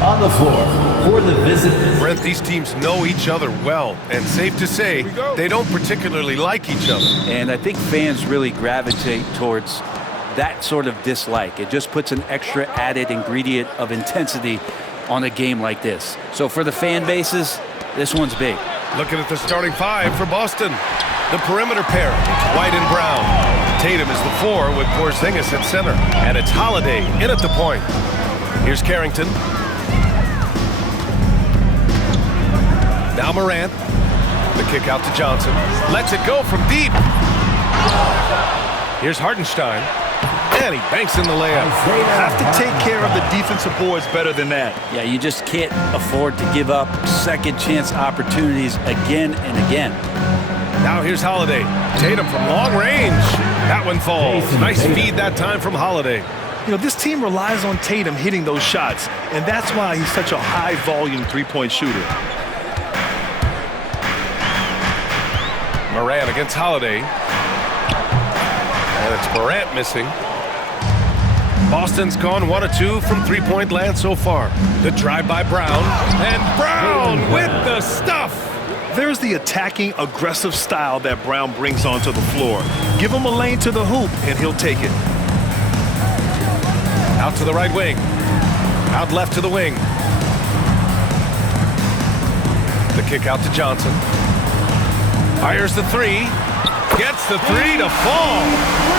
On the floor for the visitors. Brent, these teams know each other well, and safe to say, they don't particularly like each other. And I think fans really gravitate towards that sort of dislike. It just puts an extra added ingredient of intensity on a game like this. So for the fan bases, this one's big. Looking at the starting five for Boston. The perimeter pair, White and Brown. Tatum is the 4 with Porzingis at center. And it's Holiday in at the point. Here's Carrington. Now Morant. The kick out to Johnson. Lets it go from deep. Here's Hartenstein. And he banks in the layup. Have to take care of the defensive boards better than that. Yeah, you just can't afford to give up second chance opportunities again and again. Now here's Holiday. Tatum from long range. That one falls. Nice feed that time from Holiday. You know, this team relies on Tatum hitting those shots, and that's why he's such a high-volume three-point shooter. Morant against Holiday. And it's Morant missing. Boston's gone 1 of 2 from three-point land so far. The drive by Brown. And Brown with the stuff. There's the attacking, aggressive style that Brown brings onto the floor. Give him a lane to the hoop, and he'll take it. Out to the right wing. Out left to the wing. The kick out to Johnson. Fires the 3. Gets the 3 to fall.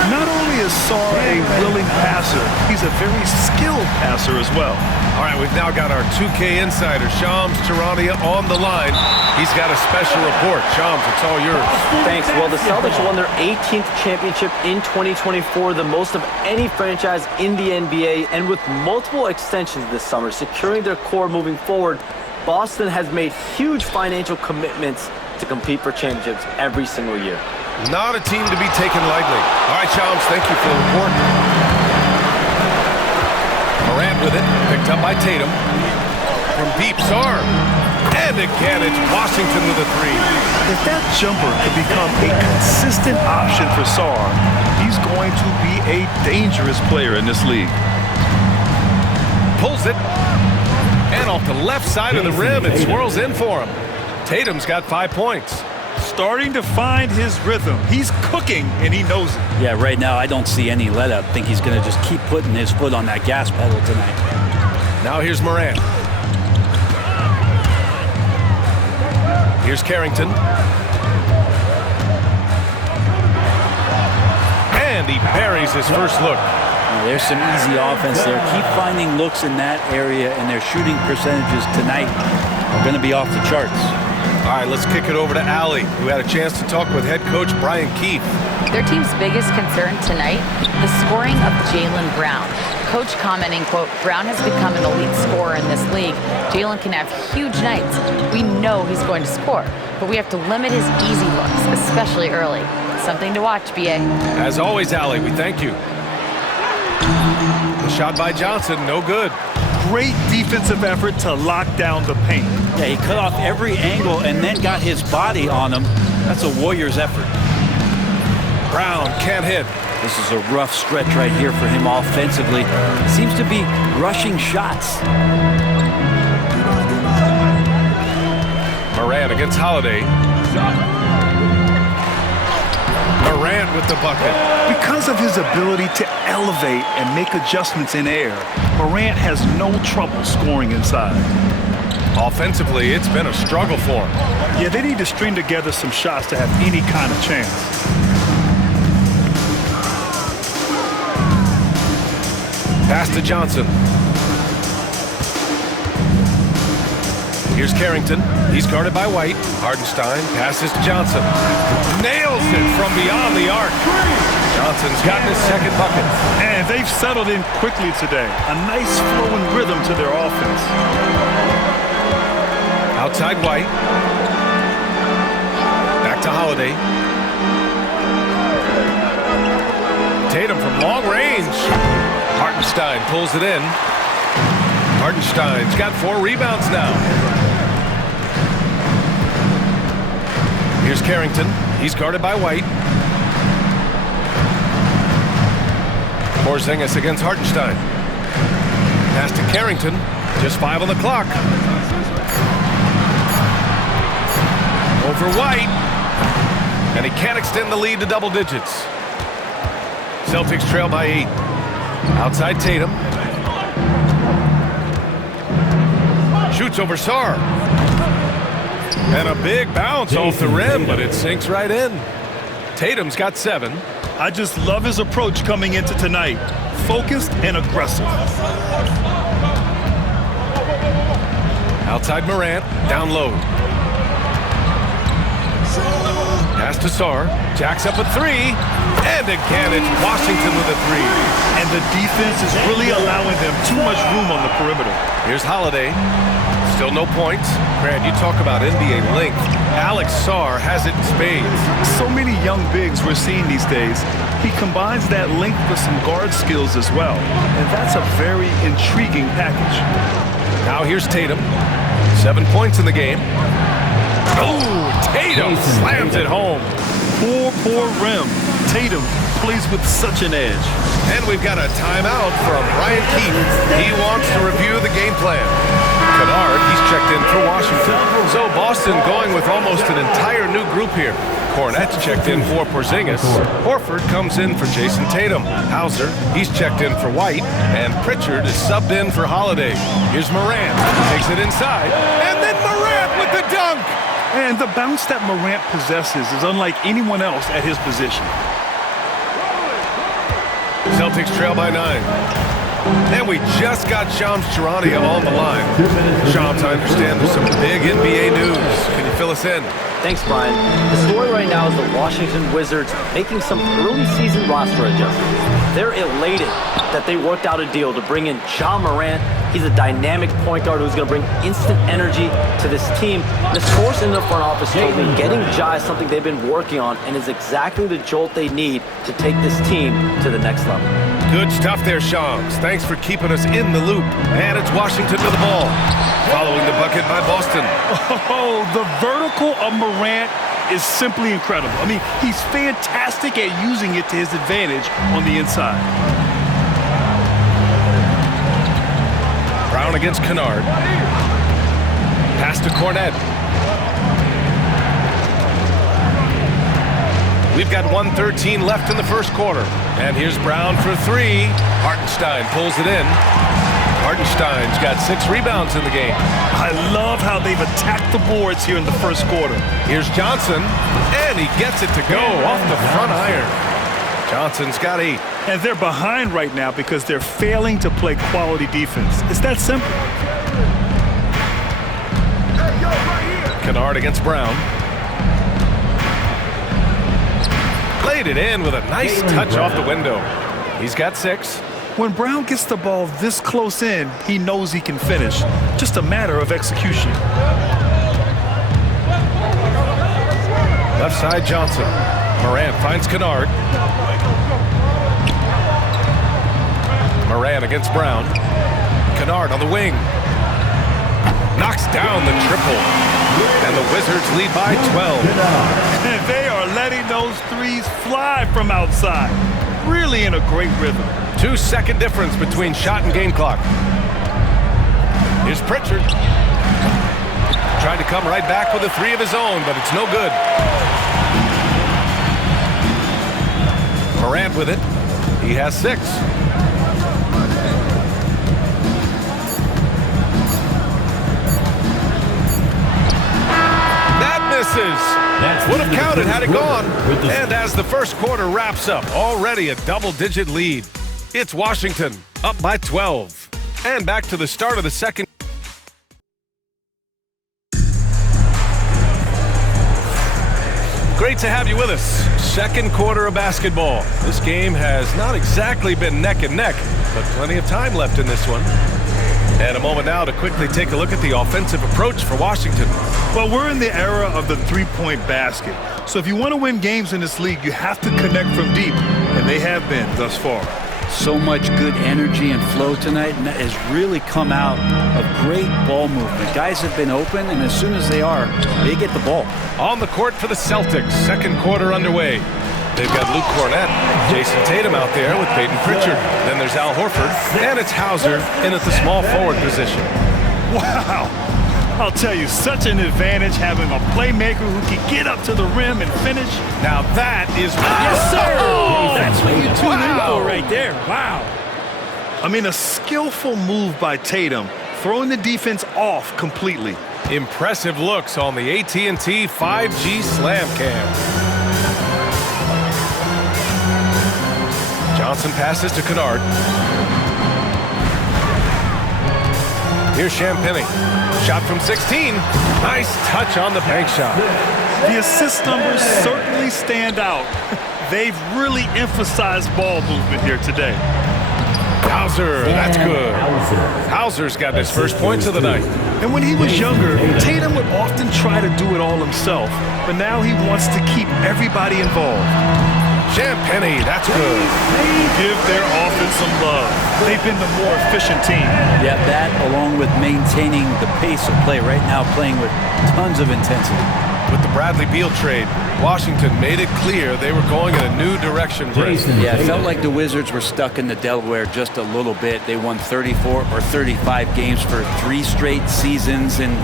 Not only is Sarr a willing passer, he's a very skilled passer as well. All right, we've now got our 2K insider, Shams Charania, on the line. He's got a special report. Shams, it's all yours. Thanks. Well, the Celtics won their 18th championship in 2024, the most of any franchise in the NBA, and with multiple extensions this summer, securing their core moving forward, Boston has made huge financial commitments to compete for championships every single year. Not a team to be taken lightly. All right, Shams, thank you for the report. Morant with it, picked up by Tatum. From deep, Sarr. And again, it's Washington with a 3. If that jumper could become a consistent option for Sarr, he's going to be a dangerous player in this league. Pulls it. And off the left side of the rim, it swirls in for him. Tatum's got 5 points. Starting to find his rhythm. He's cooking, and he knows it. Yeah, right now I don't see any let-up. I think he's going to just keep putting his foot on that gas pedal tonight. Now here's Morant. Here's Carrington. And he buries his first look. Now, there's some easy offense there. Keep finding looks in that area, and their shooting percentages tonight are going to be off the charts. All right, let's kick it over to Allie, who had a chance to talk with head coach Brian Keefe. Their team's biggest concern tonight, the scoring of Jaylen Brown. Coach commenting, quote, Brown has become an elite scorer in this league. Jaylen can have huge nights. We know he's going to score, but we have to limit his easy looks, especially early. Something to watch, B.A. As always, Allie, we thank you. The shot by Johnson, no good. Great defensive effort to lock down the paint. Yeah, he cut off every angle and then got his body on him. That's a Warriors effort. Brown can't hit. This is a rough stretch right here for him offensively. Seems to be rushing shots. Morant against Holiday. Morant with the bucket. Because of his ability to elevate and make adjustments in air, Morant has no trouble scoring inside. Offensively, it's been a struggle for him. Yeah, they need to string together some shots to have any kind of chance. Pass to Johnson. Here's Carrington. He's guarded by White. Hartenstein passes to Johnson. Nails it from beyond the arc. Johnson's gotten his second bucket. And they've settled in quickly today. A nice flowing rhythm to their offense. Outside White. Back to Holiday. Tatum from long range. Hartenstein pulls it in. Hartenstein's got 4 rebounds now. Here's Carrington. He's guarded by White. Porzingis against Hartenstein. Pass to Carrington. Just 5 on the clock. Over White. And he can't extend the lead to double digits. Celtics trail by 8. Outside Tatum. Shoots over Sarr. And a big bounce off the rim, but it sinks right in. Tatum's got 7. I just love his approach coming into tonight. Focused and aggressive. Outside Morant, down low. Pass to Sarr, jacks up a 3, and again it's Washington with a 3. And the defense is really allowing them too much room on the perimeter. Here's Holiday, still no points. Grant, you talk about NBA length. Alex Sarr has it in spades. So many young bigs we're seeing these days. He combines that length with some guard skills as well. And that's a very intriguing package. Now here's Tatum, 7 points in the game. Oh, Tatum slams it home. Poor rim. Tatum plays with such an edge. And we've got a timeout from Brian Keefe. He wants to review the game plan. Kennard, he's checked in for Washington. So Boston going with almost an entire new group here. Cornette's checked in for Porzingis. Horford comes in for Jason Tatum. Hauser, he's checked in for White. And Pritchard is subbed in for Holiday. Here's Morant. Takes it inside. And then Morant with the dunk. And the bounce that Morant possesses is unlike anyone else at his position. Celtics trail by 9. And we just got Shams Charania on the line. Shams, I understand there's some big NBA news. Can you fill us in? Thanks, Brian. The story right now is the Washington Wizards making some early season roster adjustments. They're elated that they worked out a deal to bring in Ja Morant. He's a dynamic point guard who's going to bring instant energy to this team. The source in the front office told me getting Ja is something they've been working on and is exactly the jolt they need to take this team to the next level. Good stuff there, Shams. Thanks for keeping us in the loop. And it's Washington to the ball. Following the bucket by Boston. Oh, the vertical of Morant is simply incredible. I mean, he's fantastic at using it to his advantage on the inside. Brown against Kennard. Pass to Cornette. We've got 1:13 left in the first quarter. And here's Brown for 3. Hartenstein pulls it in. Hartenstein's got 6 rebounds in the game. I love how they've attacked the boards here in the first quarter. Here's Johnson, and he gets it to go off the front iron. Johnson's got 8. And they're behind right now because they're failing to play quality defense. It's that simple. Kennard against Brown. Laid it in with a nice touch off the window. He's got 6. When Brown gets the ball this close in, he knows he can finish. Just a matter of execution. Left side Johnson. Morant finds Kennard. Morant against Brown. Kennard on the wing. Knocks down the triple. And the Wizards lead by 12. And they are letting those threes fly from outside. Really in a great rhythm. 2-second difference between shot and game clock. Here's Pritchard. Tried to come right back with a 3 of his own, but it's no good. Morant with it. He has 6. That misses. Would have counted had it gone. And as the first quarter wraps up, already a double-digit lead. It's Washington up by 12. And back to the start of the second. Great to have you with us. Second quarter of basketball. This game has not exactly been neck and neck, but plenty of time left in this one. And a moment now to quickly take a look at the offensive approach for Washington. Well, we're in the era of the three-point basket. So if you want to win games in this league, you have to connect from deep, and they have been thus far. So much good energy and flow tonight, and that has really come out of great ball movement. Guys have been open, and as soon as they get the ball. On the court for the Celtics, second quarter underway. They've got Luke Cornett, Jason Tatum out there with Peyton Pritchard. Then there's Al Horford, and it's Hauser in at the small forward position. Wow. I'll tell you, such an advantage having a playmaker who can get up to the rim and finish. Now that is... Yes, sir! Oh, That's what you tune in wow. for right there. Wow. I mean, a skillful move by Tatum, throwing the defense off completely. Impressive looks on the AT&T 5G Slam Cam. Johnson passes to Kennard. Here's Champagnie. Shot from 16. Nice touch on the bank shot. The assist numbers certainly stand out. They've really emphasized ball movement here today. Hauser, that's good. Hauser's got his first points of the night. And when he was younger, Tatum would often try to do it all himself, but now he wants to keep everybody involved. Champagnie, that's good. Give their offense some love. They've been the more efficient team. Yeah, that along with maintaining the pace of play right now, playing with tons of intensity. With the Bradley Beal trade, Washington made it clear they were going in a new direction. Yeah, it felt like the Wizards were stuck in the Delaware just a little bit. They won 34 or 35 games for 3 straight seasons, and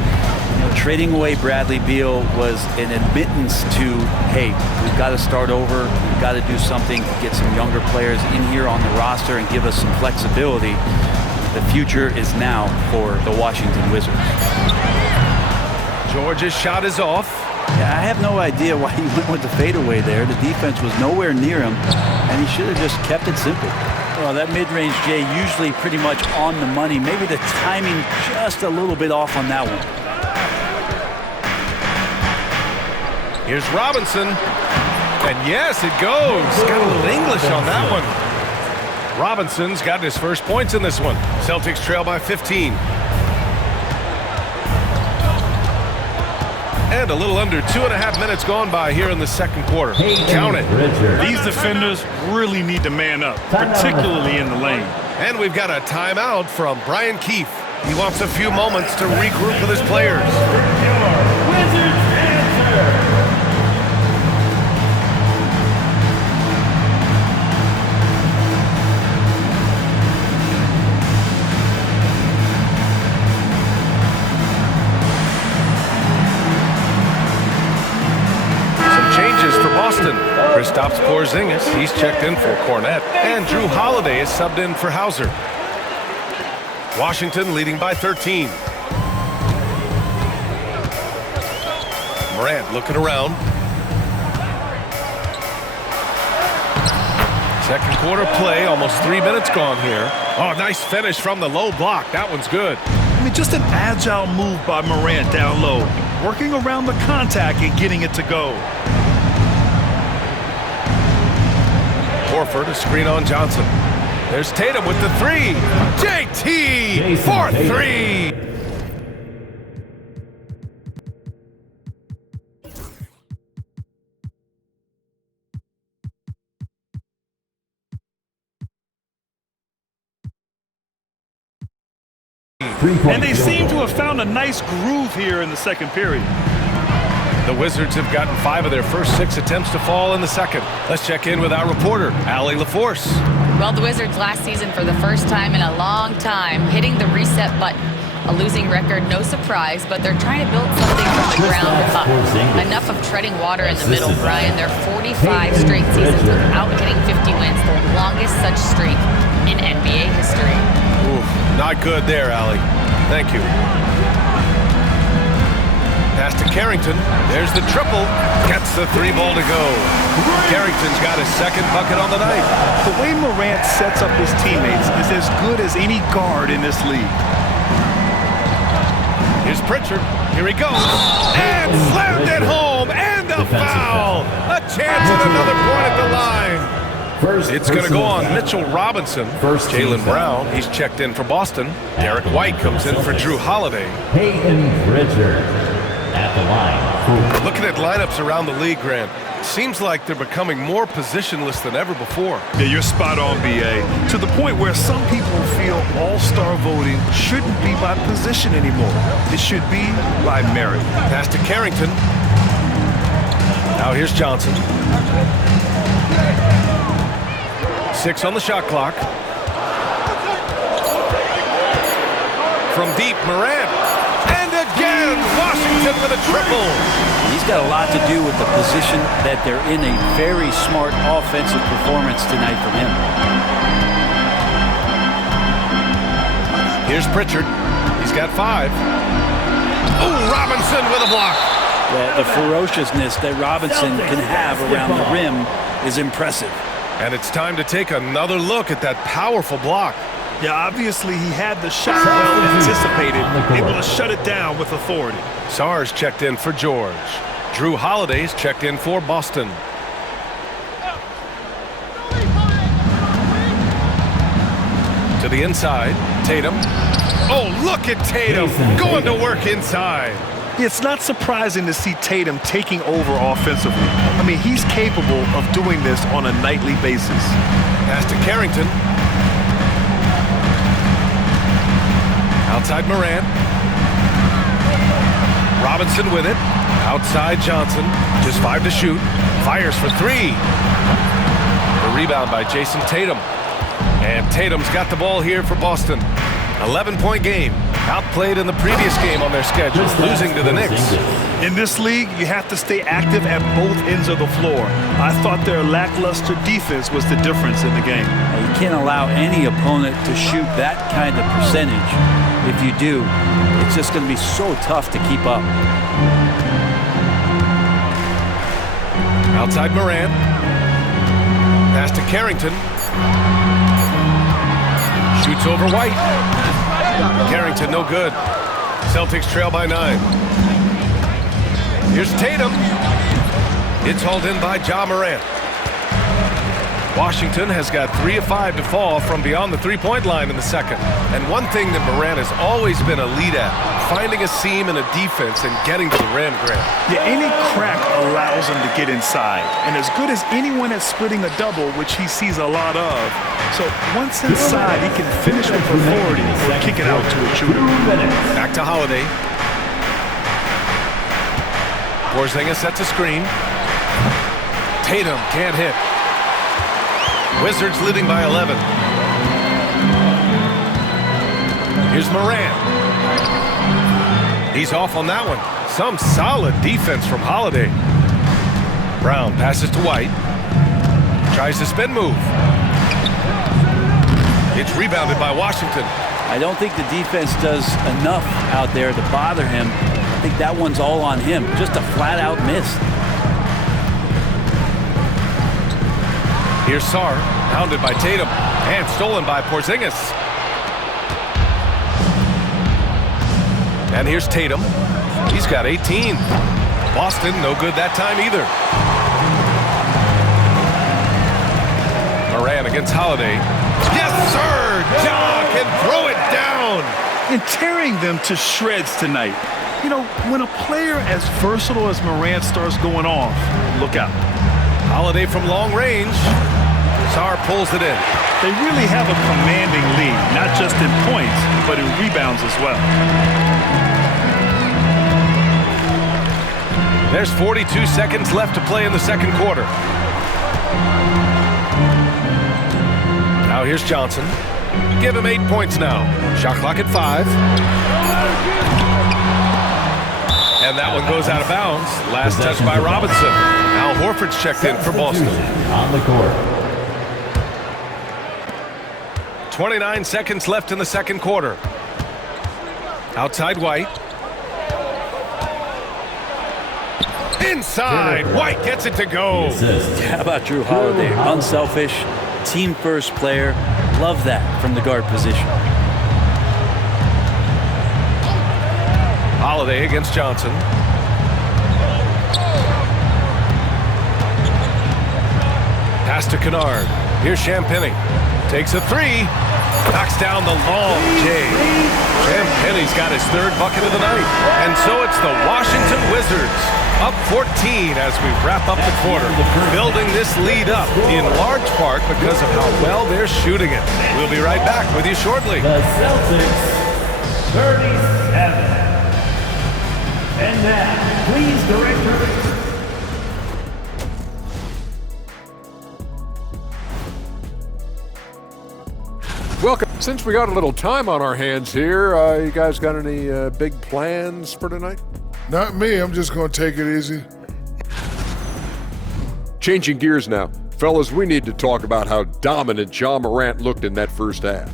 trading away Bradley Beal was an admittance to, hey, we've got to start over. We've got to do something, get some younger players in here on the roster and give us some flexibility. The future is now for the Washington Wizards. George's shot is off. Yeah, I have no idea why he went with the fadeaway there. The defense was nowhere near him, and he should have just kept it simple. Well, that mid-range, Jay, usually pretty much on the money. Maybe the timing just a little bit off on that one. Here's Robinson. And yes, it goes. Got a little English on that one. Robinson's got his first points in this one. Celtics trail by 15. And a little under 2.5 minutes gone by here in the second quarter. Count it. These defenders really need to man up, particularly in the lane. And we've got a timeout from Brian Keefe. He wants a few moments to regroup with his players. Wizards answer. Kristaps Porzingis, he's checked in for Cornett, and Drew Holiday is subbed in for Hauser. Washington leading by 13. Morant looking around. Second quarter play, almost 3 minutes gone here. Oh, nice finish from the low block. That one's good. I mean, just an agile move by Morant down low, working around the contact and getting it to go. Horford, a screen on Johnson. There's Tatum with the 3. JT for 3. And they seem to have found a nice groove here in the second period. The Wizards have gotten 5 of their first 6 attempts to fall in the second. Let's check in with our reporter, Allie LaForce. Well, the Wizards last season, for the first time in a long time, hitting the reset button. A losing record, no surprise, but they're trying to build something from the ground up. Enough of treading water in the middle, Brian. They're 45 straight seasons without hitting 50 wins, the longest such streak in NBA history. Oof, not good there, Allie. Thank you. Pass to Carrington. There's the triple. Gets the 3-ball to go. Carrington's got his second bucket on the night. The way Morant sets up his teammates is as good as any guard in this league. Here's Pritchard. Here he goes. And slammed it home. And a foul. A chance at another point at the line. It's going to go on Mitchell Robinson. Jaylen Brown, he's checked in for Boston. Derek White comes in for Drew Holiday. Peyton Pritchard at the line. Looking at lineups around the league, Grant, seems like they're becoming more positionless than ever before. Yeah, you're spot on, B.A. To the point where some people feel all-star voting shouldn't be by position anymore. It should be by merit. Pass to Carrington. Now here's Johnson. 6 on the shot clock. From deep, Morant. And again, Washington with a triple. He's got a lot to do with the position that they're in. A very smart offensive performance tonight from him. Here's Pritchard. He's got 5. Oh, Robinson with a block. Well, the ferociousness that Robinson can have around the rim is impressive. And it's time to take another look at that powerful block. Yeah, obviously he had the shot well anticipated, able to shut it down with authority. Sarge checked in for George. Drew Holiday's checked in for Boston. To the inside, Tatum. Oh, look at Tatum going to work inside. It's not surprising to see Tatum taking over offensively. I mean, he's capable of doing this on a nightly basis. Pass to Carrington. Outside Morant. Robinson with it. Outside Johnson. Just 5 to shoot. Fires for 3. The rebound by Jason Tatum. And Tatum's got the ball here for Boston. 11-point game. Outplayed in the previous game on their schedule, losing to the Knicks. In this league, you have to stay active at both ends of the floor. I thought their lackluster defense was the difference in the game. You can't allow any opponent to shoot that kind of percentage. If you do, it's just going to be so tough to keep up. Outside Morant. Pass to Carrington. Shoots over White. Carrington no good. Celtics trail by 9. Here's Tatum. It's hauled in by Ja Morant. Washington has got 3 of 5 to fall from beyond the three-point line in the second. And one thing that Morant has always been elite at, finding a seam in a defense and getting to the rim, Grant. Yeah, any crack allows him to get inside. And as good as anyone at splitting a double, which he sees a lot of. So once inside, he can finish with authority or kick it out to a shooter. Back to Holiday. Porzingis sets a screen. Tatum can't hit. Wizards leading by 11. Here's Morant. He's off on that one. Some solid defense from Holiday. Brown passes to White. Tries to spin move. It's rebounded by Washington. I don't think the defense does enough out there to bother him. I think that one's all on him. Just a flat-out miss. Here's Sarr, hounded by Tatum, and stolen by Porzingis. And here's Tatum. He's got 18. Boston, no good that time either. Morant against Holiday. Yes, sir! Ja can throw it down! And tearing them to shreds tonight. You know, when a player as versatile as Morant starts going off, look out. Holiday from long range. Sarr pulls it in. They really have a commanding lead, not just in points, but in rebounds as well. There's 42 seconds left to play in the second quarter. Now here's Johnson. Give him 8 points now. Shot clock at 5. And that one goes out of bounds. Last touch by Robinson. Al Horford's checked in for Boston. On the court. 29 seconds left in the second quarter. Outside White. Inside. White gets it to go. How about Drew Holiday? Unselfish, team-first player. Love that from the guard position. Holiday against Johnson. Pass to Kennard. Here's Champagnie. Takes a 3. Knocks down the long J. Champagnie's got his 3rd bucket of the night. And so it's the Washington Wizards up 14 as we wrap up the quarter. Building this lead up in large part because of how well they're shooting it. We'll be right back with you shortly. The Celtics, 37. And now, please, Director. Since we got a little time on our hands here, you guys got any big plans for tonight? Not me. I'm just going to take it easy. Changing gears now. Fellas, we need to talk about how dominant Ja Morant looked in that first half.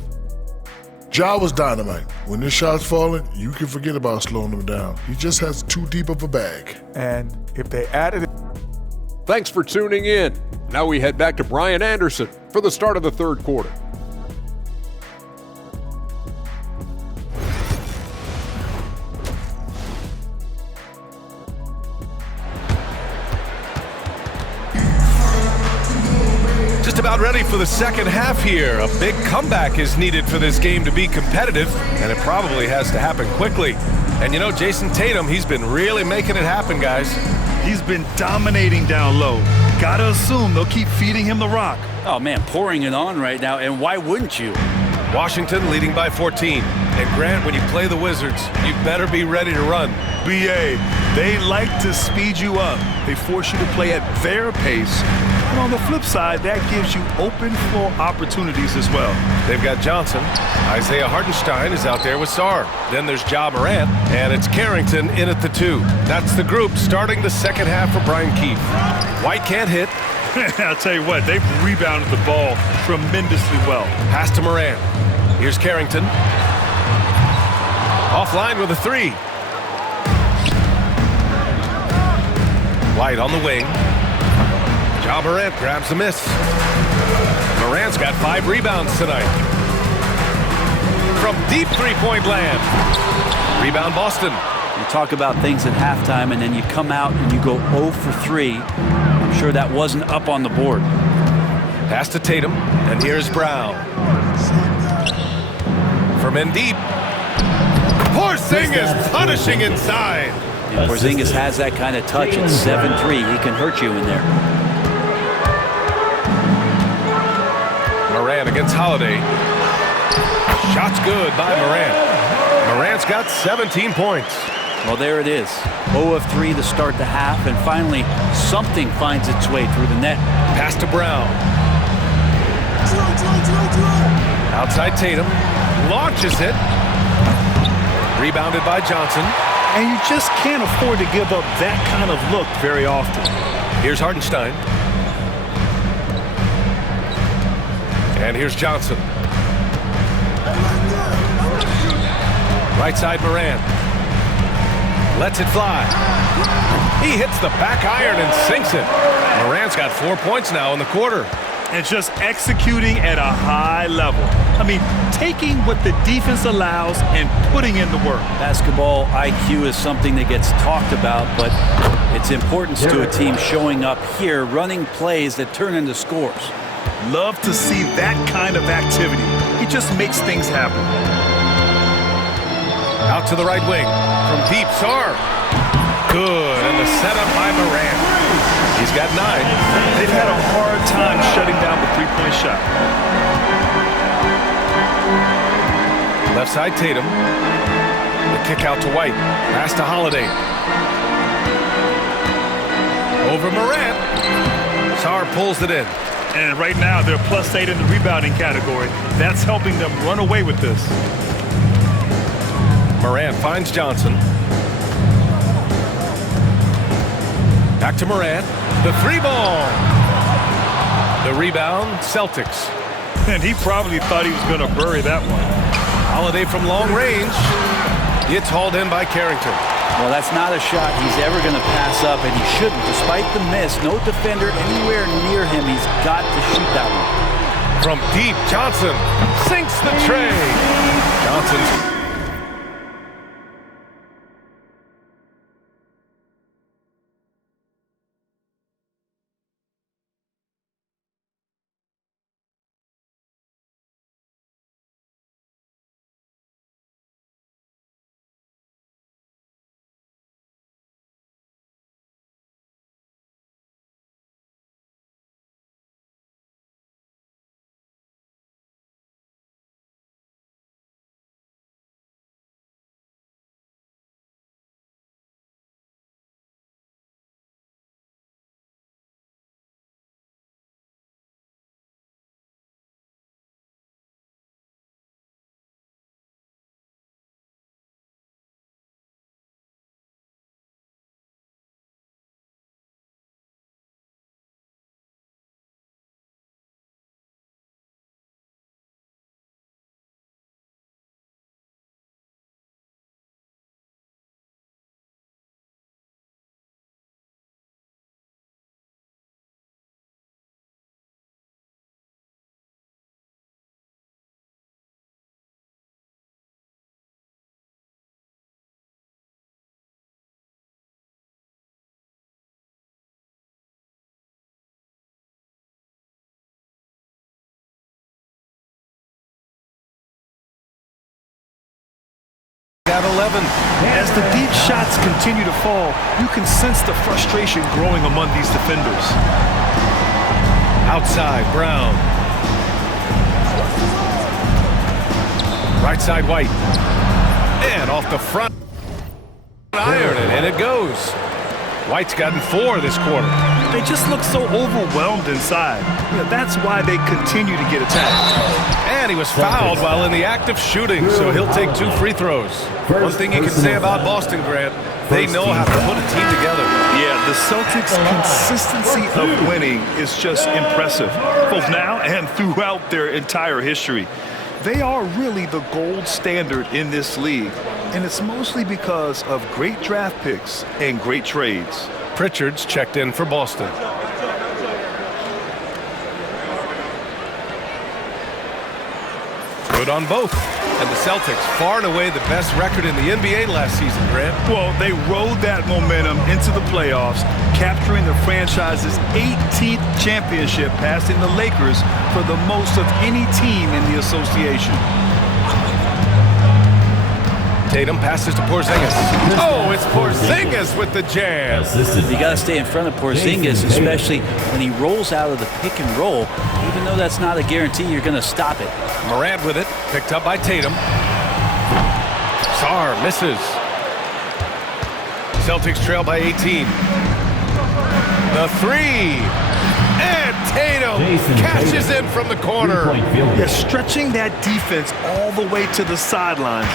Ja was dynamite. When his shots falling, you can forget about slowing him down. He just has too deep of a bag. And if they added it. Thanks for tuning in. Now we head back to Brian Anderson for the start of the third quarter. Just about ready for the second half here. A big comeback is needed for this game to be competitive, and it probably has to happen quickly. And you know, Jason Tatum, he's been really making it happen, guys. He's been dominating down low. Gotta assume they'll keep feeding him the rock. Oh, man, pouring it on right now, and why wouldn't you? Washington leading by 14. And Grant, when you play the Wizards, you better be ready to run. BA, they like to speed you up. They force you to play at their pace. And on the flip side, that gives you open floor opportunities as well. They've got Johnson. Isaiah Hartenstein is out there with Sarr. Then there's Ja Morant, and it's Carrington in at the 2. That's the group starting the second half for Brian Keefe. White can't hit. I'll tell you what, they've rebounded the ball tremendously well. Pass to Morant. Here's Carrington. Offline with a 3. White on the wing. Ja Morant grabs the miss. Morant's got 5 rebounds tonight. From deep three-point land. Rebound Boston. You talk about things at halftime, and then you come out and you go 0 for 3. I'm sure that wasn't up on the board. Pass to Tatum, and here's Brown. From in deep. Porzingis punishing inside. And Porzingis has that kind of touch at 7-3. He can hurt you in there. Morant against Holiday. Shot's good by Morant. Morant's got 17 points. Well, there it is. 0 of 3 to start the half, and finally something finds its way through the net. Pass to Brown. Outside Tatum. Launches it. Rebounded by Johnson. And you just can't afford to give up that kind of look very often. Here's Hartenstein. And here's Johnson. Right side Morant. Lets it fly. He hits the back iron and sinks it. Morant's got 4 points now in the quarter. And just executing at a high level. I mean, taking what the defense allows and putting in the work. Basketball IQ is something that gets talked about, but its importance to a team showing up here, running plays that turn into scores. Love to see that kind of activity. He just makes things happen. Out to the right wing. From deep, Sarr. Good, and the setup by Morant. He's got 9. They've had a hard time shutting down the three-point shot. Left side Tatum. The kick out to White. Pass to Holiday. Over Morant. Sarr pulls it in. And right now, they're +8 in the rebounding category. That's helping them run away with this. Morant finds Johnson. Back to Morant. The 3-ball. The rebound, Celtics. And he probably thought he was going to bury that one. Holiday from long range. It's hauled in by Carrington. Well, that's not a shot he's ever going to pass up, and he shouldn't. Despite the miss, no defender anywhere near him. He's got to shoot that one. From deep, Johnson sinks the tray. Johnson's 11. As the deep shots continue to fall, you can sense the frustration growing among these defenders. Outside, Brown. Right side, White. And off the front iron, and it goes. White's gotten 4 this quarter. They just look so overwhelmed inside. That's why they continue to get attacked. And he was fouled while in the act of shooting, so he'll take 2 free throws. One thing you can say about Boston, Grant, they know how to put a team together. Yeah, the Celtics' consistency of winning is just impressive, both now and throughout their entire history. They are really the gold standard in this league, and it's mostly because of great draft picks and great trades. Pritchard's checked in for Boston. Good on both. And the Celtics, far and away the best record in the NBA last season, Grant. Well, they rode that momentum into the playoffs, capturing the franchise's 18th championship, passing the Lakers for the most of any team in the association. Tatum passes to Porzingis. Oh, it's Porzingis with the jam. You got to stay in front of Porzingis, especially when he rolls out of the pick and roll. Even though that's not a guarantee, you're going to stop it. Morant with it, picked up by Tatum. Sarr misses. Celtics trail by 18. The 3. And Tatum catches in from the corner. Yeah, stretching that defense all the way to the sidelines.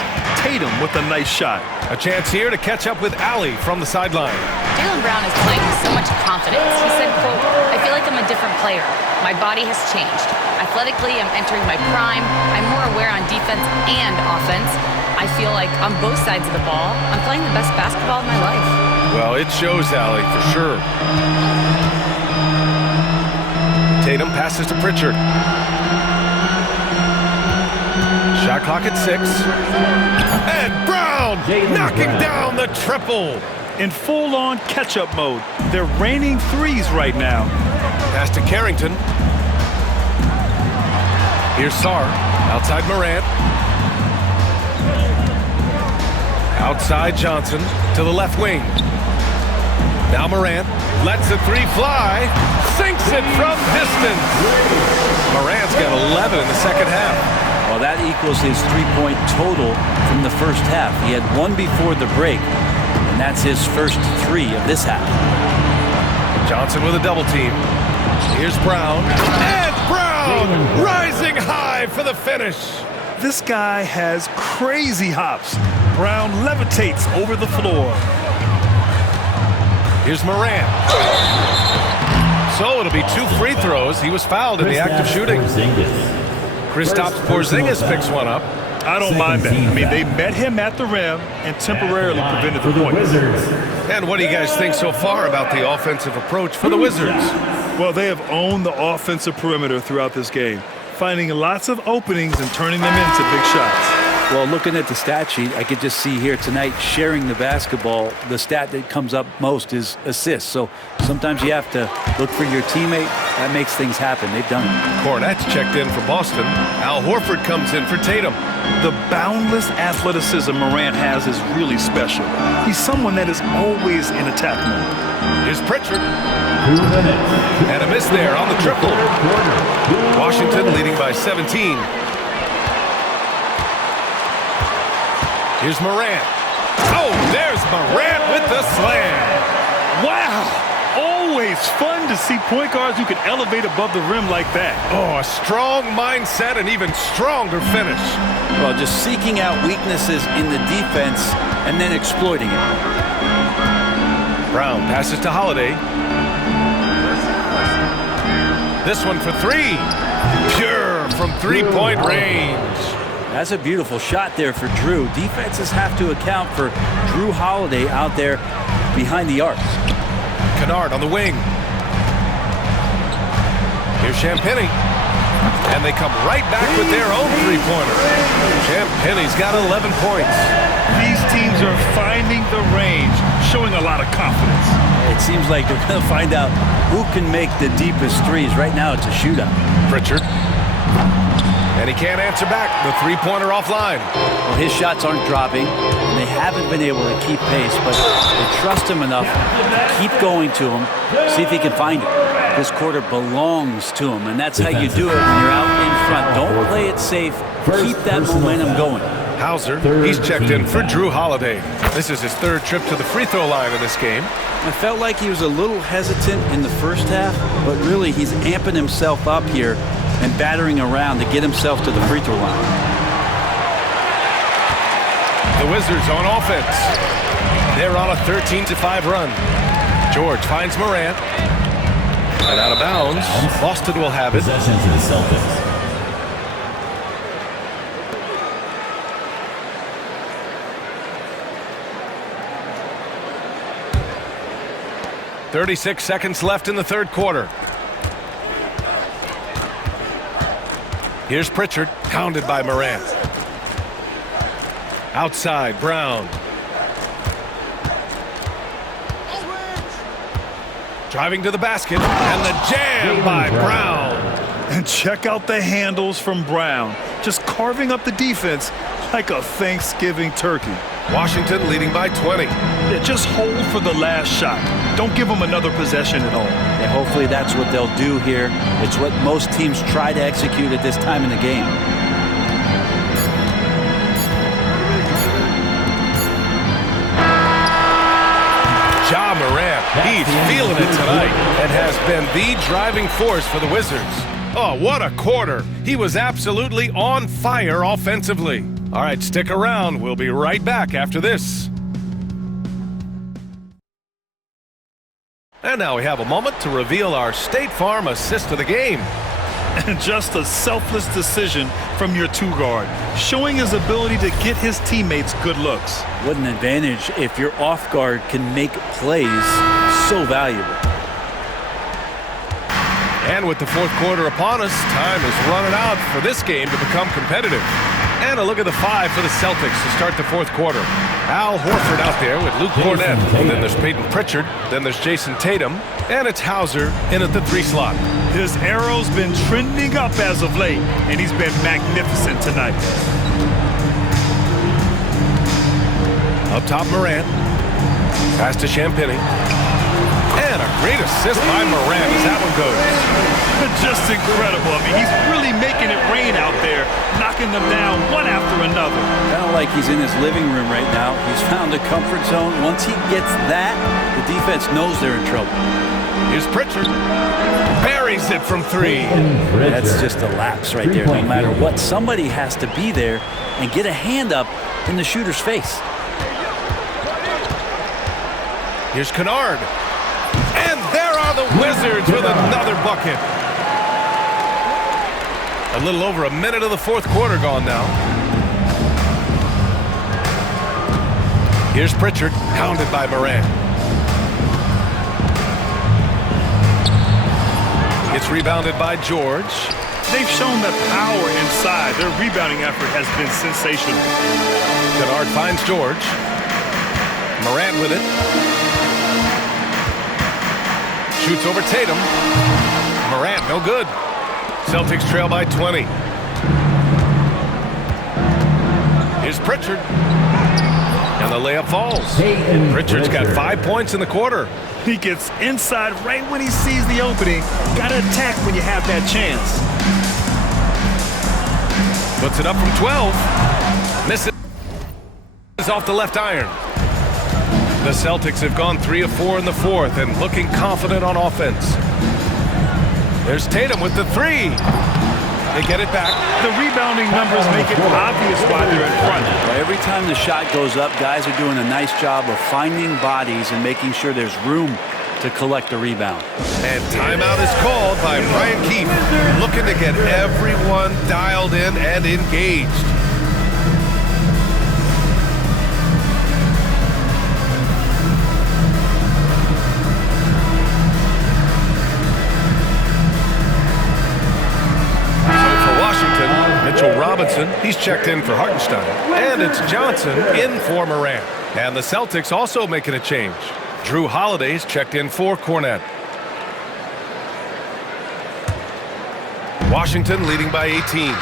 Tatum with a nice shot. A chance here to catch up with Allie from the sideline. Jaylen Brown is playing with so much confidence. He said, quote, "I feel like I'm a different player. My body has changed. Athletically, I'm entering my prime. I'm more aware on defense and offense. I feel like on both sides of the ball, I'm playing the best basketball of my life." Well, it shows, Allie, for sure. Tatum passes to Pritchard. Shot clock at 6. And Brown knocking down the triple. In full-on catch-up mode. They're raining threes right now. Pass to Carrington. Here's Sarr. Outside Morant. Outside Johnson to the left wing. Now Morant lets the 3 fly. Sinks it from distance. Morant's got 11 in the second half. Well, that equals his 3-point total from the first half. He had 1 before the break, and that's his first 3 of this half. Johnson with a double team. Here's Brown. And Brown rising high for the finish. This guy has crazy hops. Brown levitates over the floor. Here's Morant. So it'll be 2 free throws. He was fouled in the act of shooting. Kristaps Porzingis picks one up. I don't mind that. I mean, they met him at the rim and temporarily prevented the point. And what do you guys think so far about the offensive approach for the Wizards? Well, they have owned the offensive perimeter throughout this game, finding lots of openings and turning them into big shots. Well, looking at the stat sheet, I could just see here tonight sharing the basketball. The stat that comes up most is assists. So sometimes you have to look for your teammate. That makes things happen. They've done it. Cornette's checked in for Boston. Al Horford comes in for Tatum. The boundless athleticism Morant has is really special. He's someone that is always in attack mode. Here's Pritchard. And a miss there on the triple. Washington leading by 17. Here's Morant. Oh, there's Morant with the slam. Wow. Always fun to see point guards who can elevate above the rim like that. Oh, a strong mindset and even stronger finish. Well, just seeking out weaknesses in the defense and then exploiting it. Brown passes to Holiday. This one for 3. Pure from 3-point range. That's a beautiful shot there for Drew. Defenses have to account for Drew Holiday out there behind the arc. Kennard on the wing. Here's Champagnie. And they come right back with their own 3-pointer. Champagnie's got 11 points. These teams are finding the range, showing a lot of confidence. It seems like they're going to find out who can make the deepest threes. Right now, it's a shootout. Pritchard. And he can't answer back. The three-pointer offline. Well, his shots aren't dropping, and they haven't been able to keep pace, but they trust him enough to keep going to him, see if he can find it. This quarter belongs to him, and that's how you do it when you're out in front. Don't play it safe. Keep that momentum going. Hauser, he's checked in for Drew Holiday. This is his third trip to the free throw line in this game. I felt like he was a little hesitant in the first half, but really he's amping himself up here and battering around to get himself to the free throw line. The Wizards on offense. They're on a 13-5 run. George finds Morant. And out of bounds. Boston will have it. Possession to the Celtics. "36 seconds left in the third quarter. Here's Pritchard, pounded by Morant. Outside, Brown. Driving to the basket, and the jam by Brown. And check out the handles from Brown. Just carving up the defense like a Thanksgiving turkey. Washington leading by 20. Yeah, just hold for the last shot. Don't give them another possession at all. And hopefully that's what they'll do here. It's what most teams try to execute at this time in the game. Ja Morant, he's feeling it tonight and has been the driving force for the Wizards. Oh, what a quarter. He was absolutely on fire offensively. All right, stick around. We'll be right back after this. And now we have a moment to reveal our State Farm assist of the game. And just a selfless decision from your two-guard, showing his ability to get his teammates good looks. What an advantage if your off guard can make plays so valuable. And with the fourth quarter upon us, time is running out for this game to become competitive. And a look at the five for the Celtics to start the fourth quarter. Al Horford out there with Luke Cornett. And then there's Peyton Pritchard. Then there's Jason Tatum. And it's Hauser in at the 3 slot. His arrow's been trending up as of late, and he's been magnificent tonight. Up top, Morant. Pass to Champagnie. And a great assist by Morant as that one goes. Just incredible. I mean, he's really making it rain out there, knocking them down one after another. Kind of like he's in his living room right now. He's found a comfort zone. Once he gets that, the defense knows they're in trouble. Here's Pritchard. Buries it from 3. That's just a lapse right there. No matter what, somebody has to be there and get a hand up in the shooter's face. Here's Kennard. And there are the Wizards with another bucket. A little over a minute of the fourth quarter gone now. Here's Pritchard, hounded by Morant. It's rebounded by George. They've shown that power inside. Their rebounding effort has been sensational. Kennard finds George. Morant with it. Shoots over Tatum. Morant, no good. Celtics trail by 20. Here's Pritchard. And the layup falls. Pritchard's got 5 points in the quarter. He gets inside right when he sees the opening. Got to attack when you have that chance. Puts it up from 12. Misses off the left iron. The Celtics have gone 3 of 4 in the fourth and looking confident on offense. There's Tatum with the 3. They get it back. The rebounding numbers make it obvious why they're in front. Well, every time the shot goes up, guys are doing a nice job of finding bodies and making sure there's room to collect the rebound. And timeout is called by Brian Keefe, looking to get everyone dialed in and engaged. Mitchell Robinson, he's checked in for Hartenstein. And it's Johnson in for Morant. And the Celtics also making a change. Drew Holiday's checked in for Cornett. Washington leading by 18.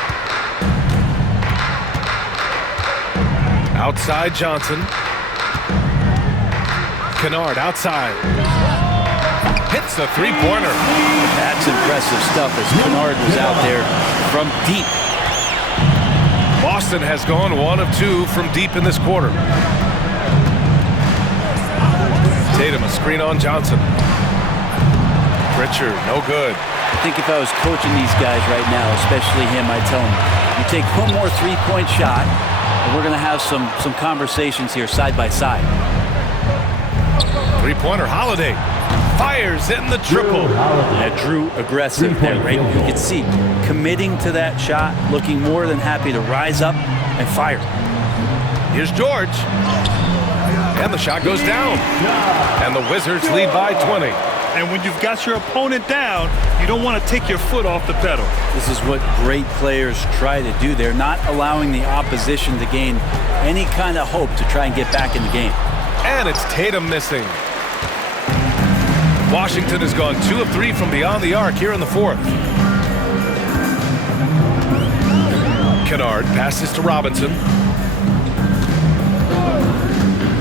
Outside Johnson. Kennard outside. Hits the three-pointer. That's impressive stuff as Kennard was out there from deep. Boston has gone 1 of 2 from deep in this quarter. Tatum, a screen on Johnson. Pritchard, no good. I think if I was coaching these guys right now, especially him, I'd tell him, you take one more three-point shot, and we're going to have some conversations here side by side. Three-pointer, Holiday. Fires in the triple. Yeah, Drew aggressive there, right? You could see committing to that shot, looking more than happy to rise up and fire. Here's George. And the shot goes down. And the Wizards lead by 20. And when you've got your opponent down, you don't want to take your foot off the pedal. This is what great players try to do. They're not allowing the opposition to gain any kind of hope to try and get back in the game. And it's Tatum missing. Washington has gone 2 of 3 from beyond the arc here in the fourth. Kennard passes to Robinson.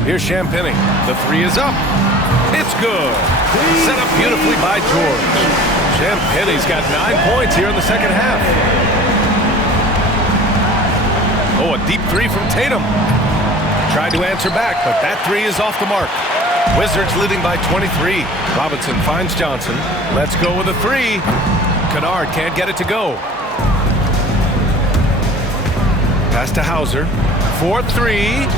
Here's Champagnie. The three is up. It's good. Set up beautifully by George. Champagnie's got 9 points here in the second half. Oh, a deep three from Tatum. Tried to answer back, but that three is off the mark. Wizards leading by 23. Robinson finds Johnson. Let's go with a three. Kennard can't get it to go. Pass to Hauser. 4-3.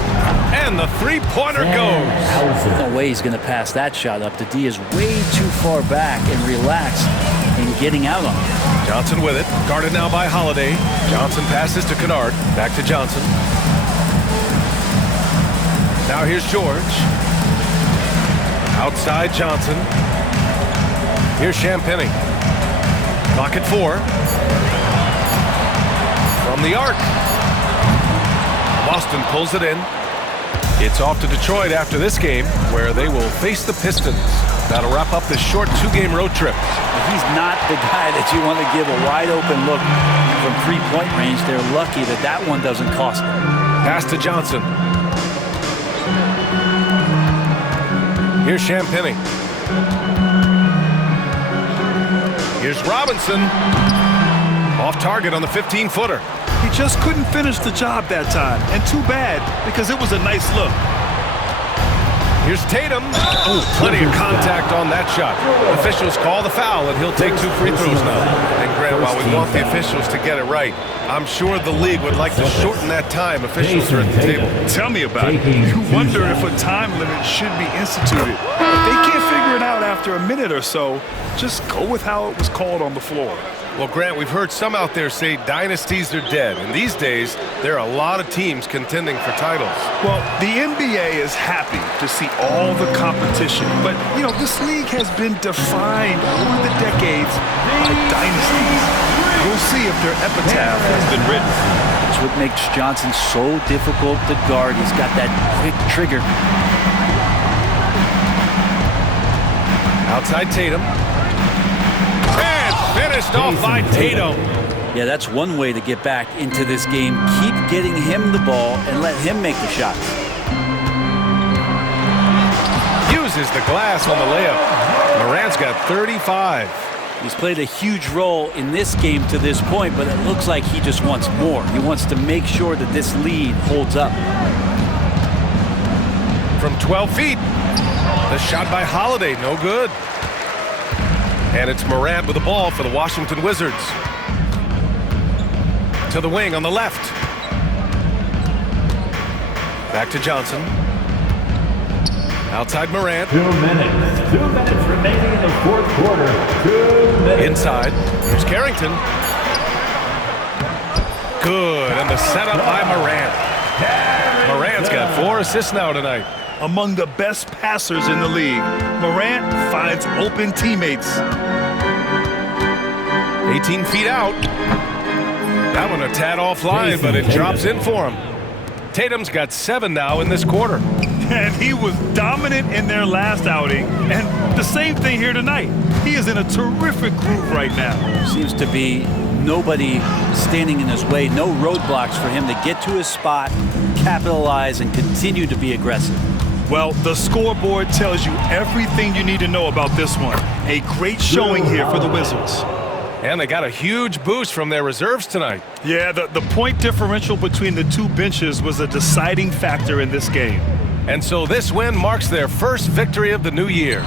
And the three-pointer goes. No way he's going to pass that shot up. The D is way too far back and relaxed in getting out on it. Johnson with it. Guarded now by Holiday. Johnson passes to Kennard. Back to Johnson. Now here's George. Outside Johnson. Here's Champagnie. Clock at 4. From the arc. Boston pulls it in. It's off to Detroit after this game, where they will face the Pistons. That'll wrap up this short 2-game road trip. He's not the guy that you want to give a wide-open look from three-point range. They're lucky that that one doesn't cost them. Pass to Johnson. Here's Champagnie. Here's Robinson. Off target on the 15-footer. He just couldn't finish the job that time. And too bad, because it was a nice look. Here's Tatum. Oh, plenty of contact on that shot. Officials call the foul, and he'll take 2 free throws now. And Grant, while we want the officials to get it right, I'm sure the league would like to shorten that time. Officials are at the table. Tell me about it. You wonder if a time limit should be instituted. If they can't figure it out after a minute or so, just go with how it was called on the floor. Well, Grant, we've heard some out there say dynasties are dead. And these days, there are a lot of teams contending for titles. Well, the NBA is happy to see all the competition. But, you know, this league has been defined over the decades by dynasties. We'll see if their epitaph has been written. That's what makes Johnson so difficult to guard. He's got that quick trigger. Outside Tatum. Finished off by Tatum. Yeah, that's one way to get back into this game. Keep getting him the ball and let him make the shots. Uses the glass on the layup. Morant's got 35. He's played a huge role in this game to this point, but it looks like he just wants more. He wants to make sure that this lead holds up. From 12 feet. The shot by Holiday, no good. And it's Morant with the ball for the Washington Wizards. To the wing on the left. Back to Johnson. Outside Morant. 2 minutes. 2 minutes remaining in the fourth quarter. 2 minutes. Inside. Here's Carrington. Good. And the setup by Morant. Morant's got 4 assists now tonight. Among the best passers in the league, Morant finds open teammates. 18 feet out. That one a tad offline, but it drops in for him. Tatum's got 7 now in this quarter. And he was dominant in their last outing. And the same thing here tonight. He is in a terrific groove right now. Seems to be nobody standing in his way, no roadblocks for him to get to his spot, capitalize and continue to be aggressive. Well, the scoreboard tells you everything you need to know about this one. A great showing here for the Wizards. And they got a huge boost from their reserves tonight. Yeah, the point differential between the two benches was a deciding factor in this game. And so this win marks their first victory of the new year.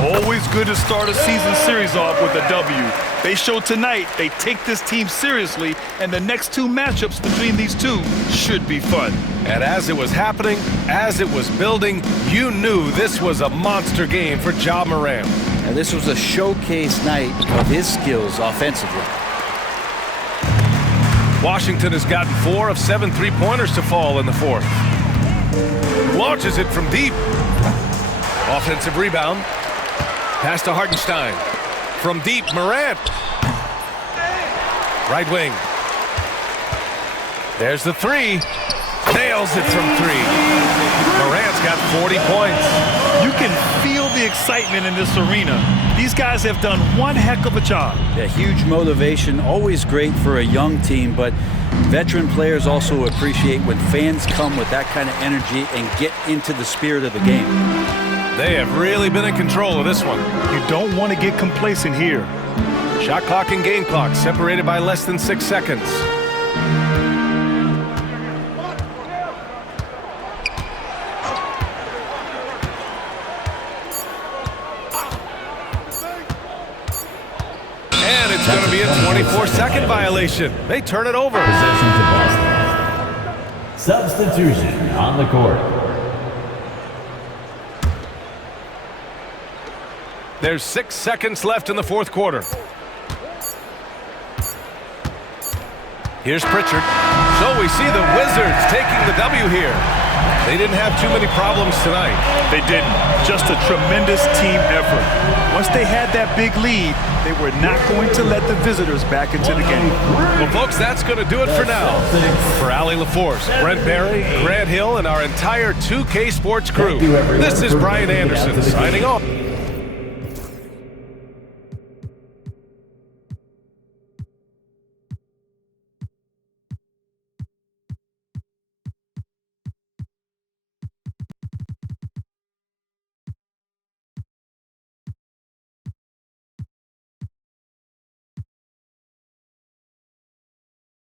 Always good to start a season series off with a W. They showed tonight they take this team seriously, and the next two matchups between these two should be fun. And as it was happening, as it was building, you knew this was a monster game for Ja Morant. Now, this was a showcase night of his skills offensively. Washington has gotten 4 of 7 3-pointers to fall in the fourth. Launches it from deep. Offensive rebound. Pass to Hartenstein. From deep, Morant. Right wing. There's the three. Nails it from 3. Morant's got 40 points. You can feel the excitement in this arena. These guys have done one heck of a job. Yeah, huge motivation, always great for a young team, but veteran players also appreciate when fans come with that kind of energy and get into the spirit of the game. They have really been in control of this one. You don't want to get complacent here. Shot clock and game clock separated by less than 6 seconds. And it's going to be a 24-second violation. They turn it over. Possession to Boston. Substitution on the court. There's 6 seconds left in the fourth quarter. Here's Pritchard. So we see the Wizards taking the W here. They didn't have too many problems tonight. They didn't. Just a tremendous team effort. Once they had that big lead, they were not going to let the visitors back into the game. Well, folks, that's going to do it for now. For Allie LaForce, Brent Barry, Grant Hill, and our entire 2K Sports crew, this is Brian Anderson signing off.